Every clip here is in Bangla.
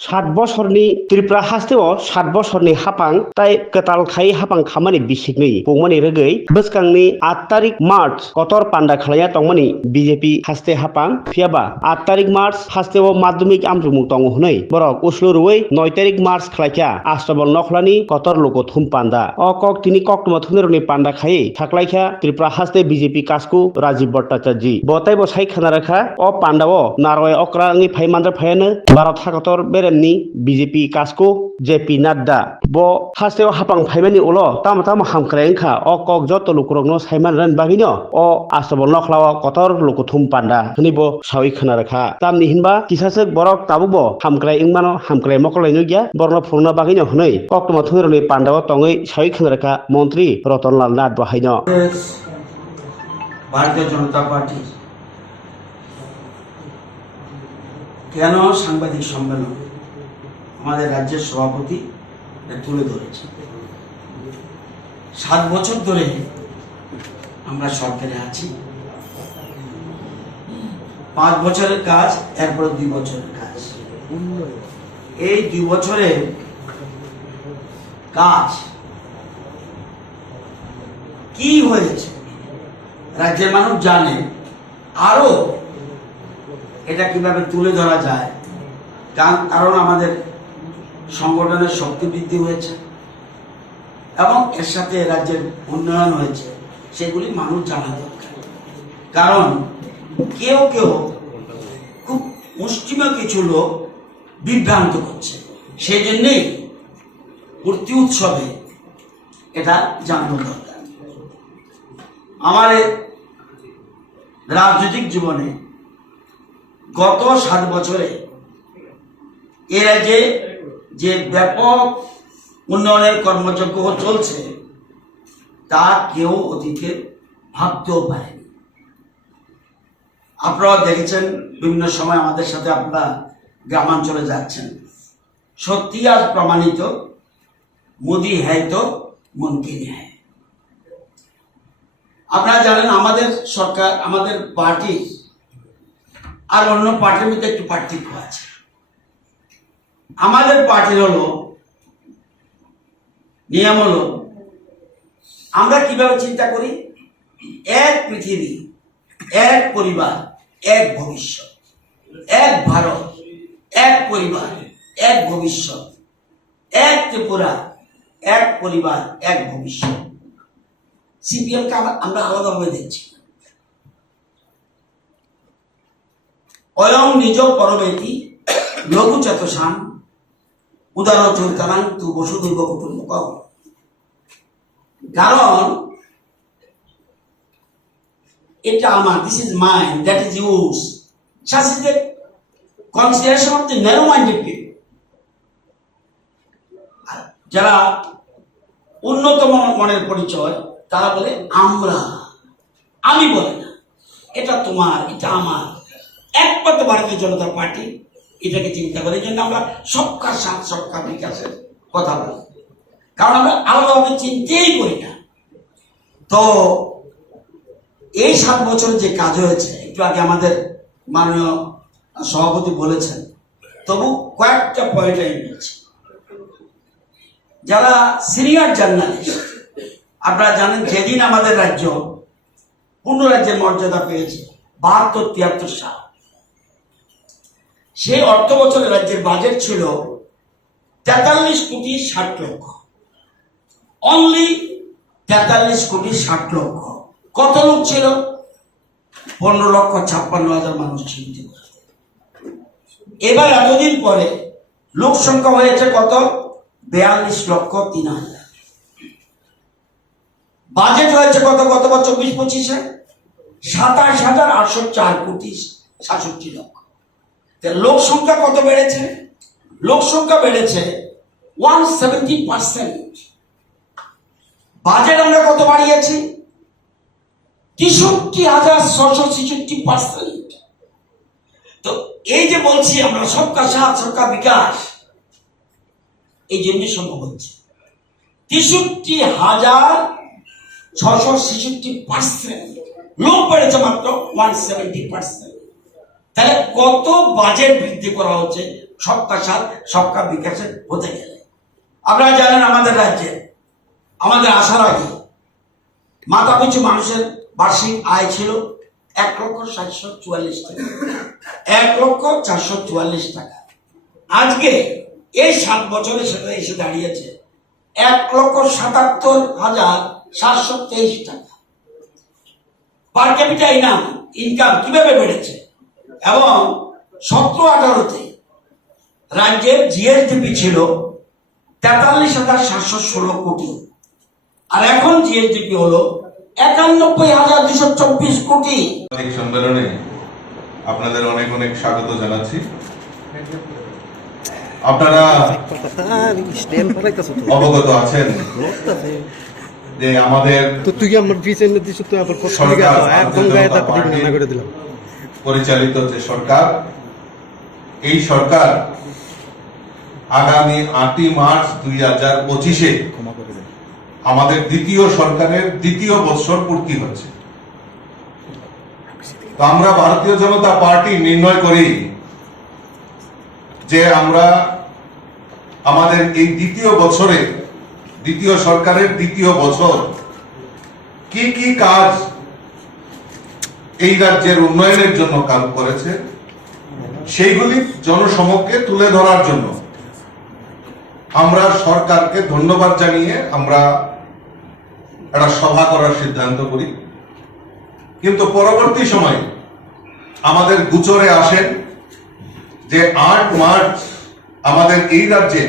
7 বছरनि त्रिपुरा हास्तेव 7 बছरनि हापां ताई केताल खाई हापां खामानि बिसिकनि पौमानि रगै बसकांनि 8 तारिख मार्च कतर पांडा खलाया तंमनि बीजेपी हास्ते हापां फियाबा 8 तारिख मार्च हास्तेव माध्यमिक आमरुमुक तंग हुनै बरक उसलो रुवै 9 तारिख मार्च खलाइया आस्टबल नखलानि कतर लोगो थुम पांडा अ कक तिनि कक्टम थुनेरनि पांडा खाई थाक्लाइया त्रिपुरा हास्ते बीजेपी कास्कु राजीव भट्टाचार्य बताई बसाई खाना रखा अ पांडाव नारय अक्रांनि फाइ मान्द्र फायानो भारत हाकतर बेरेननि बीजेपी कास्कु जेपी नड्डा बो हास्तेव हापां फाइमानि उलो ताम ताम हामख्रायखा अ कक जत लुकुरगनो साइमान रन बागिनो अ आस्टबल नखलाव कतर लोगो थुम पांडा हनिबो सावि खाना रखा तामनि हिनबा किसासक बरक ताबुबो हामख्राय इंमानो हामख्राय मकलायनो गया बरन फुरना बागिनो हनै कक्टम थुनेरनि पांडाव तंगै सावि खाना रखा मंत्री रतनलाल नाथ बाहाइनो भारतीय जनता पार्टी কেন সাংবাদিক সম্মেলন আমাদের রাজ্যের সভাপতি তুলে ধরেছে 7 বছর ধরে আমরা সরকারে আছি 5 বছরের কাজ এরপর 2 বছরের কাজ এই 2 বছরের কাজ কি হয়েছে রাজ্যের মানুষ জানে আরো এটা কিভাবে তুলে ধরা যায় কারণ আমাদের সংগঠনের শক্তি বৃদ্ধি হয়েছে এবং এর সাথে রাজ্যের উন্নয়ন হয়েছে সেগুলি মানুষ জানা দরকার কারণ কেউ কেউ খুব মুষ্টিমেয় কিছু লোক বিভ্রান্ত করছে সেই জন্যই মূর্তি উৎসবে এটা জানানো দরকার আমার রাজনৈতিক জীবনে গত 7 বছরে এ রাজ্যে যে ব্যাপক উন্নয়নের কর্মযজ্ঞ চলছে তা কেউ অতীতে ভাবতেও পারেনি আপনারা দেখেছেন বিভিন্ন সময় আমাদের সাথে আপনারা গ্রামাঞ্চলে যাচ্ছেন সত্যি আজ প্রমাণিত মোদি হ্যায় তো মুমকিন হ্যায় আপনারা জানেন আমাদের সরকার আমাদের পার্টি আর অন্য পার্টির মধ্যে একটু পার্থক্য আছে আমাদের পার্টির হলো নিয়ম হলো আমরা কিভাবে চিন্তা করি এক পৃথিবী এক পরিবার এক ভবিষ্যৎ এক ভারত এক পরিবার এক ভবিষ্যৎ এক ত্রিপুরা এক পরিবার এক ভবিষ্যৎ সিপিএম কে আমরা আলাদাভাবে দেখছি অয়ং নিজ পরবেতি লঘু চেতসান উদার চৈতানাং তু বসুধৈব কুটুম্বকম কারণ এটা আমার this is mind that is use such is the consideration of the narrow minded people যারা উন্নত মনের পরিচয় তারা বলে আমরা আমি বলে না এটা তোমার এটা আমার একমাত্র ভারতীয় জনতা পার্টি এটাকে চিন্তা করে এই জন্য আমরা সবকা সাথ সবকা বিকাশের কথা বলি কারণ আমরা আলাদাভাবে চিন্তাই করি না তো এই 7 বছর যে কাজ হয়েছে একটু আগে আমাদের মাননীয় সভাপতি বলেছেন তবু কয়েকটা পয়েন্ট আমি বলছি যারা সিনিয়র জার্নালিস্ট আপনারা জানেন যেদিন আমাদের রাজ্য পূর্ণ রাজ্যের মর্যাদা পেয়েছে 72-73 সাল সেই অর্থ বছরে রাজ্যের বাজেট ছিল 43 কোটি 60 লক্ষ অনলি 43 কোটি 60 লক্ষ কত লোক ছিল 15,56,000 মানুষ ছিল এবার এতদিন পরে লোক সংখ্যা হয়েছে কত 42,03,000 বাজেট হয়েছে কত গত বছর 24-25-এ 27,804 কোটি 67 লক্ষ লোক সংখ্যা কত বেড়েছে লোক সংখ্যা বেড়েছে 170% বাজেট আমরা কত বাড়িয়েছি 63,666%। তো এই যে বলছি আমরা সবকা সাথ সবকা বিকাশ এই জন্য সম্ভব হচ্ছে 63,666% লোক বেড়েছে মাত্র 170%। তাহলে কত বাজেট বৃদ্ধি করা হচ্ছে সবকা সাথ সবকা বিকাশে হতে গেলে। আপনারা জানেন আমাদের রাজ্যে আমাদের আসার আগে মাথা পিছু মানুষের বার্ষিক আয় ছিল 1,744,000 টাকা, 1,444,000 টাকা। আজকে এই 7 বছরে সেটা এসে দাঁড়িয়েছে 1,77,723 টাকা। পার ক্যাপিটা ইনকাম কিভাবে বেড়েছে, এবং 17-18-তে রাজ্যের জিএসডিপি ছিল 43,716 কোটি, আর এখন জিএসডিপি হলো 91,224 কোটি। সাংবাদিক সম্মেলনে আপনাদের অনেক অনেক স্বাগত জানাচ্ছি। আপনারা অবগত আছেন যে আমাদের পরিচালিত যে সরকার, এই সরকার আগামী 8ই মার্চ 2025-এ আমাদের দ্বিতীয় সরকারের দ্বিতীয় বৎসর পূর্তি হচ্ছে। তো আমরা ভারতীয় জনতা পার্টি নির্ণয় করি যে আমরা আমাদের এই দ্বিতীয় বছরে, দ্বিতীয় সরকারের দ্বিতীয় বছর কি কি কাজ এই রাজ্যের উন্নয়নের জন্য কাজ করেছে সেইগুলি জনসমক্ষে তুলে ধরার জন্য আমরা সরকারকে ধন্যবাদ জানিয়ে আমরা একটা সভা করার সিদ্ধান্ত করি। কিন্তু পরবর্তী সময়ে আমাদের গোচরে আসেন যে 8 মার্চ আমাদের এই রাজ্যে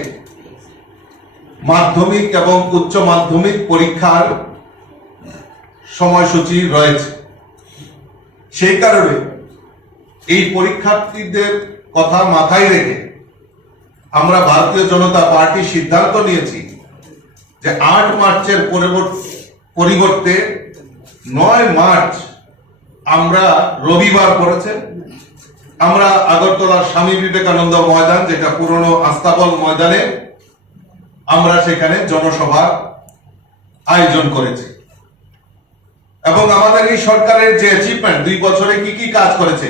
মাধ্যমিক এবং উচ্চ মাধ্যমিক পরীক্ষার সময়সূচি রয়েছে। সেই কারণে এই পরীক্ষার্থীদের কথা মাথায় রেখে আমরা ভারতীয় জনতা পার্টি সিদ্ধান্ত নিয়েছি যে 8 মার্চের পরিবর্তে 9 মার্চ আমরা রবিবার পড়েছে, আমরা আগরতলার স্বামী বিবেকানন্দ ময়দান, যেটা পুরনো আস্তাবল ময়দানে, আমরা সেখানে জনসভার আয়োজন করেছি। এবং আমাদের এই সরকারের যে অ্যাচিভমেন্ট, 2 বছরে কি কি কাজ করেছে,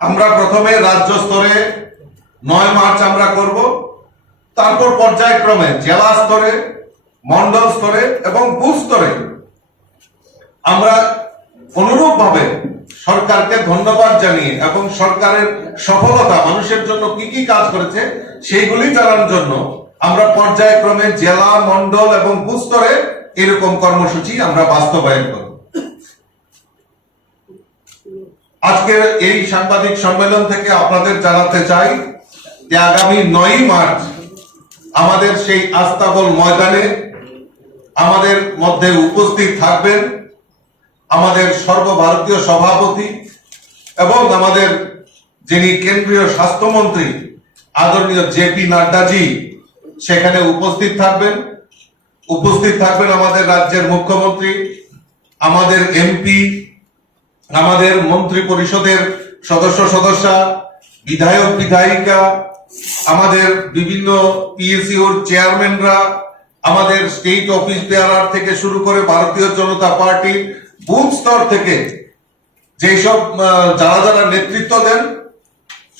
আমরা প্রথমে রাজ্য স্তরে 9 মার্চ আমরা করব, তারপর পর্যায়ক্রমে জেলা স্তরে, মন্ডল স্তরে এবং বুথ স্তরে আমরা অনুরূপভাবে সরকারকে ধন্যবাদ জানিয়ে এবং সরকারের সফলতা মানুষের জন্য কি কি কাজ করেছে সেইগুলি জানার জন্য আমরা পর্যায়ক্রমে জেলা, মন্ডল এবং বুথ স্তরে এরকম কর্মসূচি আমরা বাস্তবায়ন করব। আজকের এই সাংবাদিক সম্মেলন থেকে আপনাদের জানাতে চাই যে আগামী 9ই মার্চ আমাদের সেই আস্তাবল ময়দানে আমাদের মধ্যে উপস্থিত থাকবেন আমাদের সর্বভারতীয় সভাপতি এবং আমাদের যিনি কেন্দ্রীয় স্বাস্থ্যমন্ত্রী আদরণীয় জেপি নাড্ডাজি সেখানে উপস্থিত থাকবেন। উপস্থিত থাকবেন আমাদের রাজ্যের মুখ্যমন্ত্রী, আমাদের এমপি, আমাদের মন্ত্রী পরিষদের সদস্যা, বিধায়ক বিধায়িকা, আমাদের বিভিন্ন পিএসইউর চেয়ারম্যানরা, আমাদের স্টেট অফিস বেয়ারার থেকে শুরু করে ভারতীয় জনতা পার্টির বুথ স্তর থেকে যেসব যারা যারা নেতৃত্ব দেন,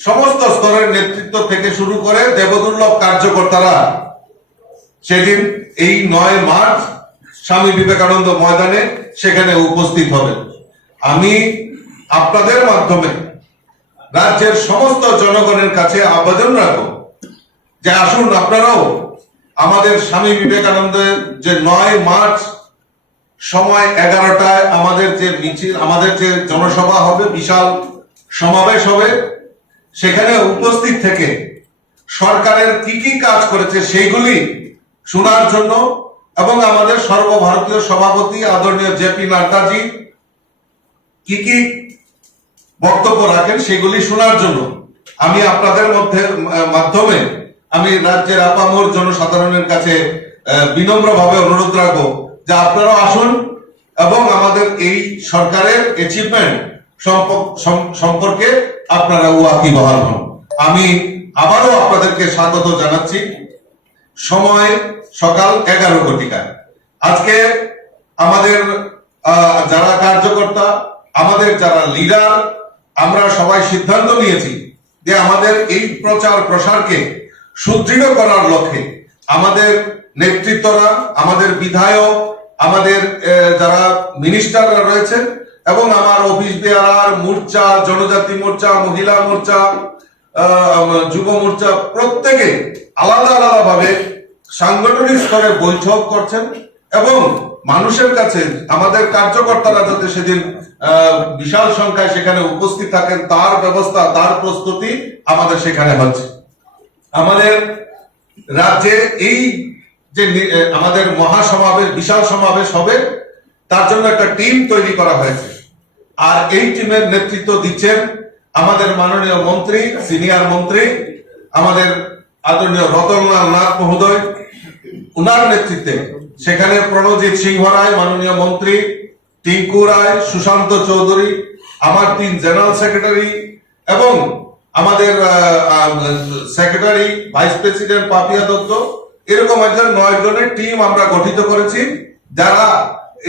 সমস্ত স্তরের নেতৃত্ব থেকে শুরু করে দেবদুর্লভ কার্যকর্তারা সেদিন এই 9 মার্চ স্বামী বিবেকানন্দ ময়দানে সেখানে উপস্থিত হবেন। আমি আপনাদের মাধ্যমে রাজ্যের সমস্ত জনগণের কাছে আবেদন রাখব যে আসুন আপনারাও আমাদের স্বামী বিবেকানন্দের যে 9 মার্চ সময় 11টায় আমাদের যে মিছিল, আমাদের যে জনসভা হবে, বিশাল সমাবেশ হবে, সেখানে উপস্থিত থেকে সরকারের কি কি কাজ করেছে সেইগুলি শোনার জন্য এবং আমাদের সর্বভারতীয় সভাপতি আদরণীয় জেপি নাড্ডাজি কি কি বক্তব্য রাখেন সেগুলি শোনার জন্য আমি আপনাদের মাধ্যমে আমি রাজ্যের আপামর জনসাধারণের কাছে বিনম্রভাবে অনুরোধ রাখবো যে আপনারা আসুন এবং আমাদের এই সরকারের অ্যাচিভমেন্ট সম্পর্কে আপনারা ওয়াকিবহাল হন। আমি আবারও আপনাদেরকে স্বাগত জানাচ্ছি। সময় সকাল 11 ঘটিকায়। আজকে আমাদের যারা কার্যকর্তা, আমাদের যারা লিডার, আমরা সবাই সিদ্ধান্ত নিয়েছি যে আমাদের এই প্রচার প্রসারকে সুদৃঢ় করার লক্ষ্যে আমাদের নেতৃত্বরা, আমাদের বিধায়ক, আমাদের যারা মিনিস্টাররা রয়েছেন এবং আমার অফিস বেয়ারার মোর্চা, জনজাতি মোর্চা, মহিলা মোর্চা, যুব মোর্চা প্রত্যেকে আলাদা আলাদা ভাবে সাংগঠনিক স্তরে বৈঠক করছেন এবং মানুষের কাছে আমাদের কার্যকর্তারা যাতে সেদিন বিশাল সংখ্যায় সেখানে উপস্থিত থাকেন তার ব্যবস্থা, তার প্রস্তুতি আমাদের সেখানে হচ্ছে। আমাদের রাজ্যে এই যে আমাদের মহাসমাবেশ, বিশাল সমাবেশ হবে, তার জন্য একটা টিম তৈরি করা হয়েছে। আর এই টিমের নেতৃত্ব দিচ্ছেন আমাদের মাননীয় মন্ত্রী, সিনিয়র মন্ত্রী, আমাদের আদরণীয় রতনলাল নাথ মহোদয়, উনার নেতৃত্বে সেখানে প্রণজিৎ সিংহ রায় মাননীয় মন্ত্রী, টিঙ্কু রায়, সুশান্ত চৌধুরী, আমার 3 জেনারেল সেক্রেটারি এবং আমাদের secretary vice president Papiya Dutta, এরকম একজন 9 জনের টিম আমরা গঠিত করেছি, যারা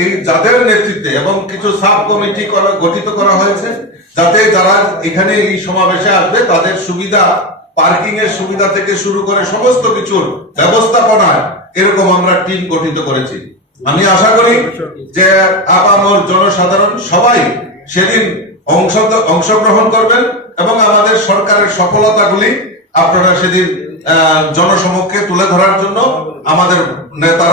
এই যাদের নেতৃত্বে এবং কিছু সাব কমিটি গঠিত করা হয়েছে, যাতে যারা এখানে এই সমাবেশে আসবে তাদের সুবিধা, পার্কিং এর সুবিধা থেকে শুরু করে সমস্ত কিছুর ব্যবস্থাপনায় এরকম আমরা টিম গঠিত করেছি। আমি আশা করি যে আপামর জনসাধারণ সবাই সেদিন অংশগ্রহণ করবেন এবং আমাদের সরকারের সফলতাগুলি আপনারা সেদিন জনসমক্ষে তুলে ধরার জন্য আমাদের নেতারা